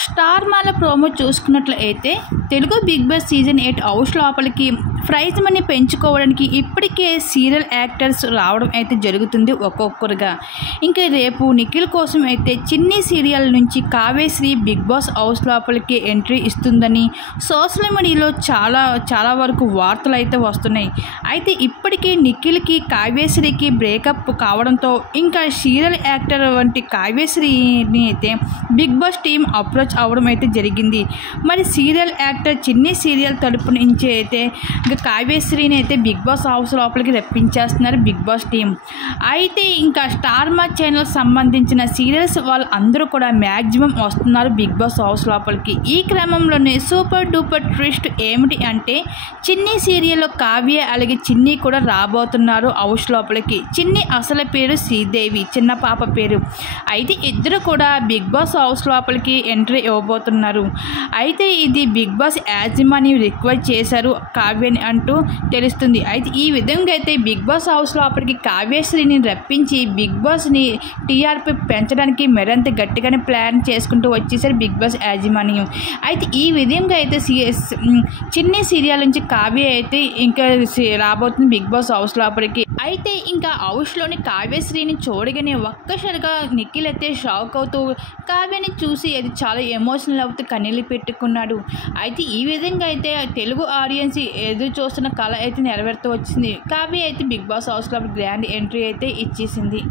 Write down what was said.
Star మాల promo చూసుకున్నట్లయితే Telugu Bigg Boss season 8 house లోపలికి ప్రైజ్ మనీ పెంచుకోవడానికి ఇప్పటికే సీరియల్ యాక్టర్స్ రావడం అయితే జరుగుతుంది ఒక్కొక్కరుగా. ఇంకా రేపు నిఖిల్ కోసం అయితే చిన్ని సీరియల్ నుంచి కావ్యశ్రీ బిగ్ బాస్ హౌస్ లోపలికి ఎంట్రీ ఇస్తుందని సోషల్ మీడియాలో చాలా వరకు వార్తలు అయితే వస్తున్నాయి. అయితే ఇప్పటికే నిఖిల్కి కావ్యశ్రీకి బ్రేకప్ కావడంతో ఇంకా సీరియల్ యాక్టర్ వంటి కావ్యశ్రీని అయితే బిగ్ బాస్ టీం అప్రోచ్ అవడం అయితే జరిగింది. మరి సీరియల్ యాక్టర్ చిన్ని సీరియల్ తరపు నుంచి అయితే ఇంకా కావ్యశ్రీని అయితే బిగ్ బాస్ హౌస్ లోపలికి రప్పించేస్తున్నారు బిగ్ బాస్ టీం. అయితే ఇంకా స్టార్ మా ఛానల్ సంబంధించిన సీరియల్స్ వాళ్ళు అందరూ కూడా మ్యాక్సిమం వస్తున్నారు బిగ్ బాస్ హౌస్ లోపలికి. ఈ క్రమంలోనే సూపర్ డూపర్ ట్విస్ట్ ఏమిటి అంటే చిన్ని సీరియల్లో కావ్య అలాగే చిన్ని కూడా రాబోతున్నారు హౌస్ లోపలికి. చిన్ని అసలు పేరు శ్రీదేవి, చిన్న పాప పేరు. అయితే ఇద్దరు కూడా బిగ్ బాస్ హౌస్ లోపలికి ఎంట్రీ ఇవ్వబోతున్నారు. అయితే ఇది బిగ్ బాస్ యాజమాన్యం రిక్వెస్ట్ చేశారు కావ్యని అంటూ తెలుస్తుంది. అయితే ఈ విధంగా అయితే బిగ్ బాస్ హౌస్ లోపలికి కావ్యశ్రీని రప్పించి బిగ్ బాస్ని టీఆర్పీ పెంచడానికి మరింత గట్టిగానే ప్లాన్ చేసుకుంటూ వచ్చేసారు బిగ్ బాస్ యాజమాన్యం. అయితే ఈ విధంగా అయితే చిన్ని సీరియల్ నుంచి కావ్య అయితే ఇంకా రాబోతుంది బిగ్ బాస్ హౌస్ లోపలికి. అయితే ఇంకా హౌస్లోని కావ్యశ్రీని చూడగానే ఒక్కసారిగా నిఖిల్ అయితే షాక్ అవుతూ కావ్యని చూసి అది చాలా ఎమోషనల్ అవుతూ కన్నీళ్ళు పెట్టుకున్నాడు. అయితే ఈ విధంగా అయితే తెలుగు ఆడియన్స్ ఎదురు చూస్తున్న కళ అయితే నెరవేరుతూ వచ్చింది. కావ్య అయితే బిగ్ బాస్ హౌస్లో గ్రాండ్ ఎంట్రీ అయితే ఇచ్చేసింది.